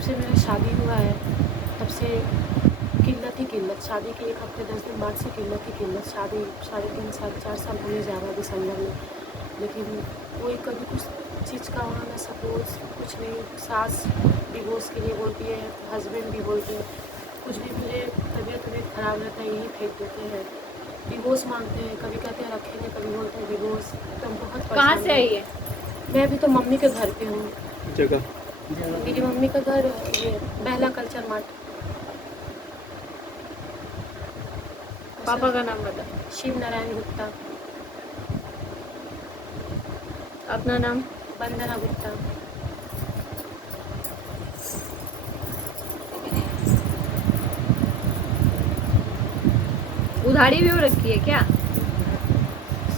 जब से मेरा शादी हुआ है तब से किल्लत ही किल्लत। शादी के 1 हफ्ते 10 दिन बाद से किल्लत ही किल्लत। शादी 3.5 साल 4 साल होने जा रहा है दिसंबर में, लेकिन कोई कभी कुछ चीज़ का वहाँ ना सपोर्ट कुछ नहीं। सास डिवोर्स के लिए बोलती है, हस्बैंड भी बोलते हैं, कुछ भी मुझे तबीयत ख़राब रहता है यही फेंक देते हैं, डिवोर्स मांगते हैं, कभी कहते हैं रखेंगे, कभी बोलते हैं डिवोर्स। तो बहुत कहाँ से आई है? मैं अभी तो मम्मी के घर पे हूँ। जगह मेरी मम्मी का घर ये बहला कल्चर मार्ट। पापा का नाम बता। शिव नारायण गुप्ता। अपना नाम? वंदना गुप्ता। उधारी भी हो रखी है क्या?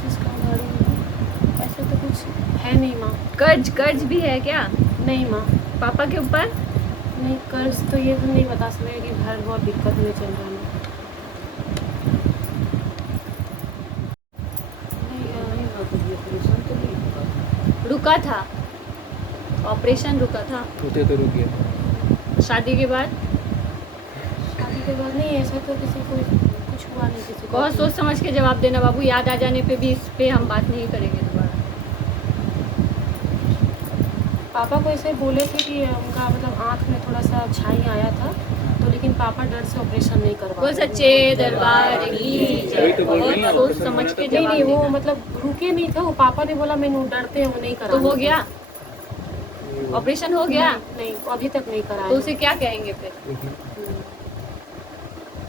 इसका उधारी ऐसे तो कुछ है नहीं माँ। कर्ज भी है क्या? नहीं माँ। पापा के ऊपर? नहीं, कर्ज तो ये हम नहीं बता सकते कि घर बहुत दिक्कत में चल रहा है। रुका था, ऑपरेशन रुका था। होते तो रुक गया। शादी के बाद? शादी के बाद नहीं, ऐसा तो किसी को कुछ हुआ नहीं किसी को। बहुत सोच समझ के जवाब देना बाबू, याद आ जाने पे भी इस पे हम बात नहीं करेंगे दोबारा। पापा को ऐसे बोले थे कि उनका मतलब आँख में थोड़ा सा छाई आया था, तो लेकिन पापा डर से ऑपरेशन नहीं करवा। वो सच्चे दरबार की जय। बहुत सोच समझ के नहीं जवाब नहीं, वो देना। मतलब रुके नहीं थे वो। पापा ने बोला मैंने डरते हैं वो नहीं करा। तो हो गया, ऑपरेशन हो गया? नहीं, अभी तक नहीं कराया। तो उसे क्या कहेंगे फिर?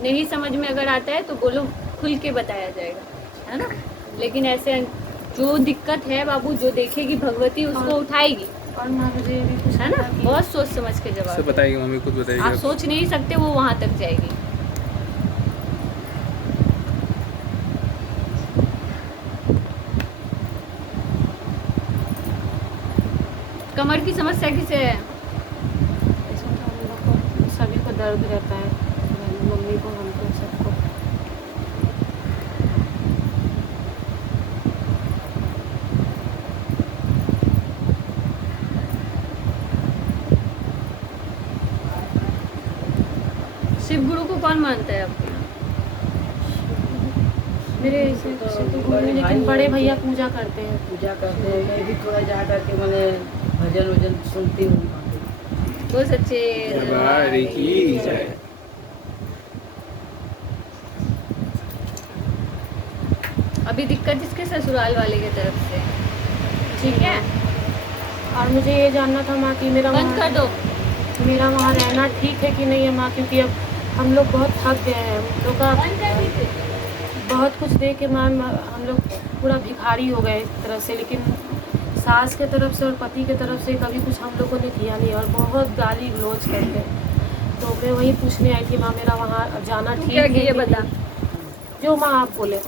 नहीं समझ में अगर आता है तो बोलो, खुल के बताया जाएगा, है ना। लेकिन ऐसे जो दिक्कत है बाबू, जो देखेगी भगवती उसको उठाएगी। और माँ मुझे भी कुछ है ना, बहुत सोच समझ के जवाब सब बताएगी मम्मी, खुद बताएगी। आप सोच नहीं सकते वो वहां तक जाएगी। कमर की समस्या किसे है? ऐसा तो हम लोग को सभी को दर्द रहता है, मम्मी को, हमको, सबको। शिव गुरु को कौन मानता है आपके यहाँ? मेरे ऐसे तो गुरु नहीं, लेकिन बड़े भैया पूजा करते हैं। पूजा करते हैं। मैं भी थोड़ा जा करके मैंने भजन वजन सुनती हूँ। वो सच्चे दरबार की जय। अभी दिक्कत इसके ससुराल वाले की तरफ से, ठीक है। और मुझे ये जानना था माँ कि मेरा बंद कर दो। मेरा वहाँ रहना ठीक है कि नहीं है माँ, क्योंकि अब हम लोग बहुत थक गए हैं। हम लोग का बहुत कुछ दे के माँ हम लोग पूरा भिखारी हो गए एक तरह से। लेकिन सास के तरफ से और पति के तरफ से कभी कुछ हम लोगों ने किया नहीं, और बहुत गाली गलौज करते हैं। तो मैं वही पूछने आई थी माँ, मेरा वहाँ जाना ठीक है? ये बता। जो माँ आप बोले,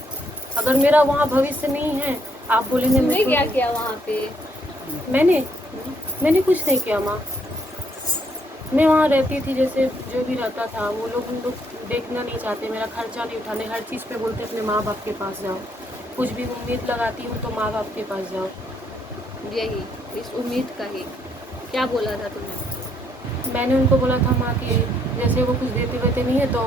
अगर मेरा वहाँ भविष्य नहीं है, आप बोलेंगे तुमने मैं क्या किया वहाँ पे? मैंने कुछ नहीं किया माँ। मैं वहाँ रहती थी, जैसे जो भी रहता था। वो लोग उन लोग देखना नहीं चाहते, मेरा खर्चा नहीं उठाने, हर चीज़ पे बोलते अपने माँ बाप के पास जाओ। कुछ भी उम्मीद लगाती हूँ तो माँ बाप के पास जाओ। यही, इस उम्मीद का ही। क्या बोला था तुमने? मैंने उनको बोला था माँ कि जैसे वो कुछ देते वेते नहीं है, तो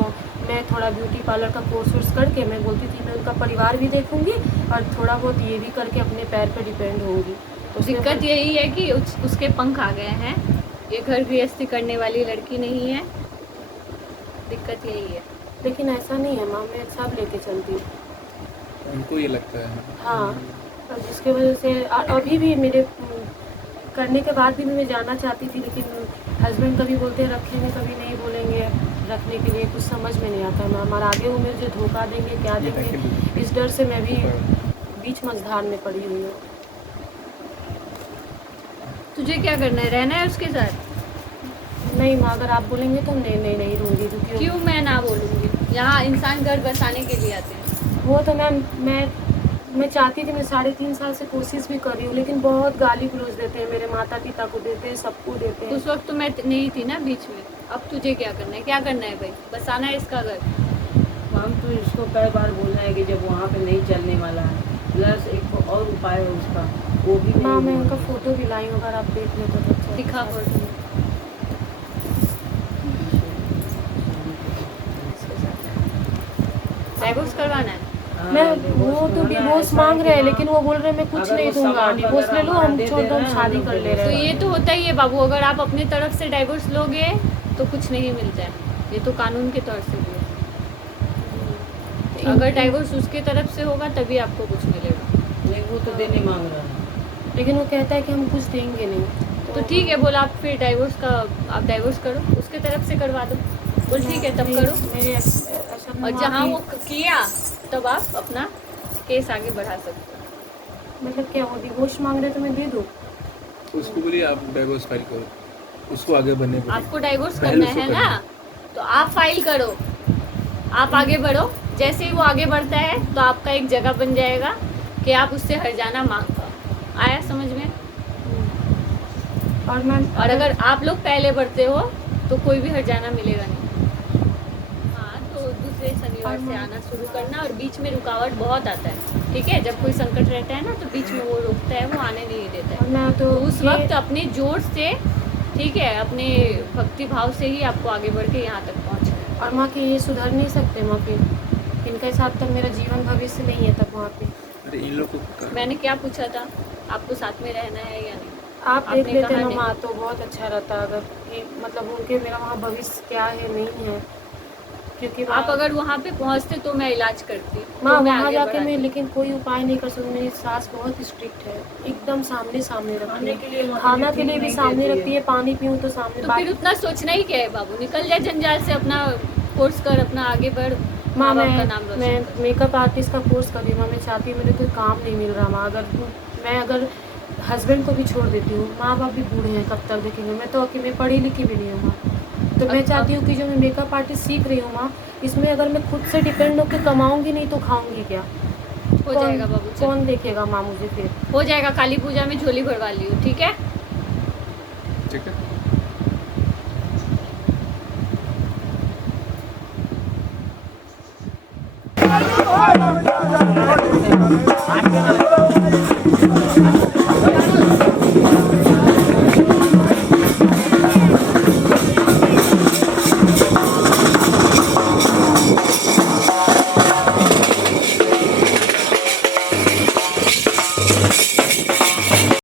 मैं थोड़ा ब्यूटी पार्लर का कोर्स करके मैं बोलती थी मैं उनका परिवार भी देखूँगी और थोड़ा बहुत ये भी करके अपने पैर पर डिपेंड होंगी। तो दिक्कत यही है कि उसके पंख आ गए हैं। ये घर गृहस्थी करने वाली लड़की नहीं है, दिक्कत यही है। लेकिन ऐसा नहीं है माँ, मैं सब लेके चलती हूँ। उनको ये लगता है। हाँ, और जिसकी वजह से अभी भी मेरे करने के बाद भी मैं जाना चाहती थी, लेकिन हस्बैंड कभी बोलते हैं रखेंगे, कभी नहीं बोलेंगे रखने के लिए। कुछ समझ में नहीं आता मैम। और आगे वो मेरे जो धोखा देंगे क्या देंगे, इस डर से मैं भी बीच मझधार में पड़ी हुई हूँ। तुझे क्या करना है, रहना है उसके साथ? नहीं माँ, अगर आप बोलेंगे तो नहीं रहूँगी। तो क्यों मैं ना बोलूँगी? यहाँ इंसान घर बसाने के लिए आते हैं। वो तो मैम मैं चाहती थी, मैं 3.5 साल से कोशिश भी कर रही हूँ, लेकिन बहुत गाली गलौज देते हैं, मेरे माता पिता को देते हैं, सबको देते हैं। उस वक्त तो मैं नहीं थी ना बीच में। अब तुझे क्या करना है? क्या करना है भाई? बसाना है इसका घर। हम तो इसको कई बार बोलना है कि जब वहाँ पे नहीं चलने वाला है, प्लस एक और उपाय है उसका, वो भी माँ मैं नहीं उनका फ़ोटो भी लाई हूँ, अगर आप देख लें तो अच्छा। दिखा फोटो। डाइवोर्स करवाना है? हाँ, मैं divorce वो तो करवाना डिवोर्स ऐसा मांग है रहे हैं, कि लेकिन वो बोल रहे हैं मैं कुछ अगर नहीं वो दूंगा, सामान डिवोर्स ले लो, वगैरह हम दे छोड़ दे दो, रहे हम हैं, शादी हम कर लोग ले दे रहे तो हैं। ये तो होता ही है बाबू, अगर आप अपनी तरफ से डाइवोर्स लोगे तो कुछ नहीं मिलता है, ये तो कानून के तौर से भी है। अगर डाइवोर्स उसके तरफ से होगा तभी आपको कुछ मिलेगा। नहीं, वो तो देने मांग रहा है। लेकिन वो कहता है कि हम कुछ देंगे नहीं। तो ठीक है, बोल आप फिर डाइवोर्स का, आप डाइवोर्स करो, उसके तरफ से करवा दो, बोल ठीक है तब करो। मेरे असल में और वहाँ जहाँ की- वो किया तब आप अपना केस आगे बढ़ा सकते हो। मतलब क्या, वो डिवोर्स मांग रहे तो मैं दे दूँ? उसको बोलिए आप डाइवोर्स फाइल करो, उसको आगे बढ़ने बोलिए। आपको डाइवोर्स पहले करना उसको है ना, तो आप फाइल करो, आप आगे बढ़ो। जैसे ही वो आगे बढ़ता है तो आपका एक जगह बन जाएगा कि आप उससे हर्जाना मांग पाओ। आया समझ में? और मैं और अगर आप लोग पहले बढ़ते हो तो कोई भी हर्जाना मिलेगा नहीं। हाँ, तो दूसरे शनिवार से आना शुरू करना, और बीच में रुकावट बहुत आता है, ठीक है? जब कोई संकट रहता है ना तो बीच में वो रोकता है, वो आने नहीं देता और है। मैं तो तो उस ये- वक्त अपने जोर से, ठीक है, अपने भक्ति भाव से ही आपको आगे बढ़ के यहाँ तक पहुँचना है। और माँ के ये सुधर नहीं सकते माँ के, इनके साथ तक मेरा जीवन भविष्य नहीं है तब वहाँ पे। अरे इन लोग को मैंने क्या पूछा था, आपको साथ में रहना है या नहीं? आप आपने देख लेते कहा ना नहीं। माँ, तो बहुत अच्छा रहता अगर कि मतलब उनके मेरा वहाँ भविष्य क्या है नहीं है, क्योंकि आप अगर वहाँ पे पहुँचते तो मैं इलाज करती, माँ तो मैं वहाँ आगे जाके बढ़ाती। मैं लेकिन कोई उपाय नहीं कर सकती। मेरी सास बहुत स्ट्रिक्ट है, एकदम सामने सामने रखती खाने के लिए है, वहाँ खाना पे के लिए ठीक भी नहीं सामने देती है। रखती है, पानी पीऊँ तो सामने। तो फिर उतना सोचना ही क्या है बाबू, निकल जा जंजाल से, अपना कोर्स कर, अपना आगे बढ़, माँ माँ बाप का नाम मैं रोशन कर। मेकअप आर्टिस्ट का कोर्स कर रही हूँ माँ। मैं चाहती हूँ, मेरे कोई काम नहीं मिल रहा माँ। अगर हस्बैंड को भी छोड़ देती हूँ, माँ बाप भी बूढ़े हैं, कब तक देखेंगे। मैं तो कि मैं पढ़ी लिखी भी नहीं हूँ माँ, तो मैं चाहती हूँ कि जो मैं मेकअप आर्टिस्ट सीख रही हूँ माँ, इसमें अगर मैं खुद से डिपेंड होकर कमाऊँगी नहीं तो खाऊंगी क्या? हो जाएगा बाबू, चल। कौन देखेगा माँ मुझे फिर? हो जाएगा, काली पूजा में झोली भरवा लियो, ठीक है? ठीक है।